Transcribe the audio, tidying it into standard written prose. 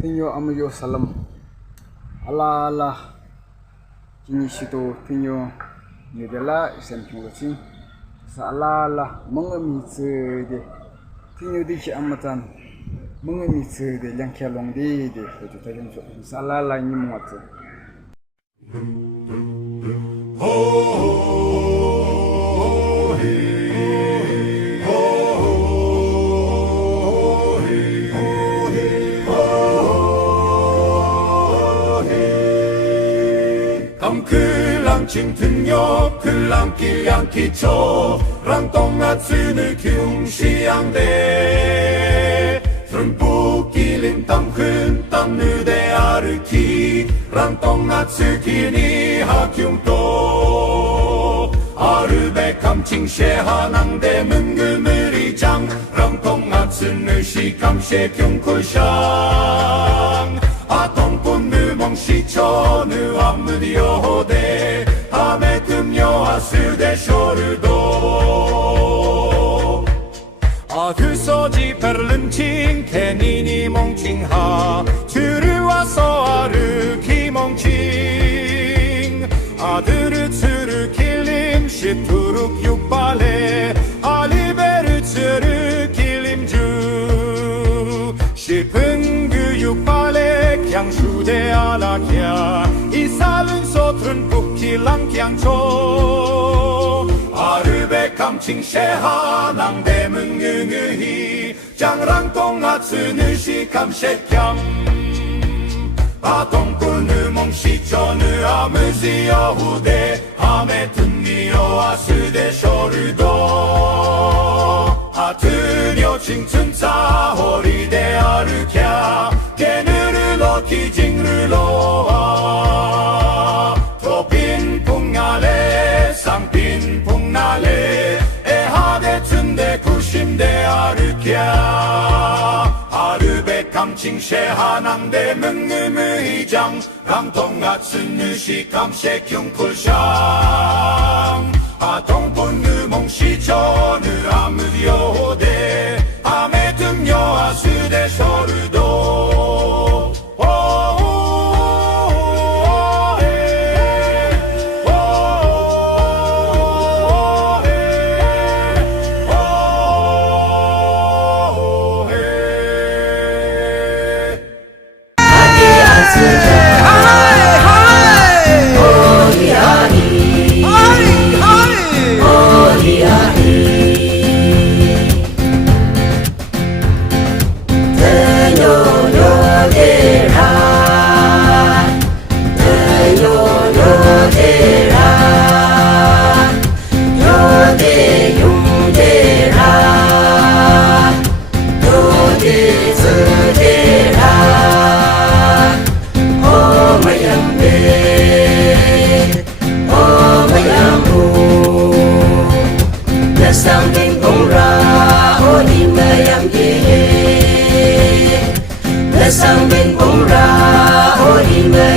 Tinyo amayo salam. Allah Allah. Kini situ tinyo nyedela isem kungocing. Sa Allah Allah mengemi de. Tinyo di ki amatan. Mengemi de yang kelong de. Itu tajem so. Sa Allah Allah ni muat. 칭튼요 글랑길 양키초 랑똥아 쯔느 경시양대 트름뿌끼린 땅큰 땅느대 아르키 랑똥아 쯔기니 하경도 아르베 감칭셰 하낭대 문금을이장 랑똥아 쯔느 시감셰 경콜샹 아똥꾼 느멍시초 느암느디오호대 아메금요아스데 쇼르도 아드서지 베를린칭 케니니 멍칭하 트르와서 아르키 멍칭 아드르 트르 길림 시투룩 육발레 알리베르 트르 길림주 시픈 그 육발레 향수대 알라캬 이살은 소트른 랑향초 아르베 감칭셰 하낭대문 응으히 장랑똥아 쯔느시 감셰향 아똥꾸느 멍시초느 아무지 여후대 아메 튼니요 아스데 쇼르도 아트뇨 칭춘차 호리대 아르캬 게느르로 기징르로아 쌍핀 풍날레 에하데 튼데 구심데 아르캬 아르베 감칭셰 하낭데 멍음의장 감통가 츠느시 감셰 경풀샹 아동분느 멍시초느 아무디오데 아메듬요 아스데 쇼르도 sang bên bóng ra ôi mơ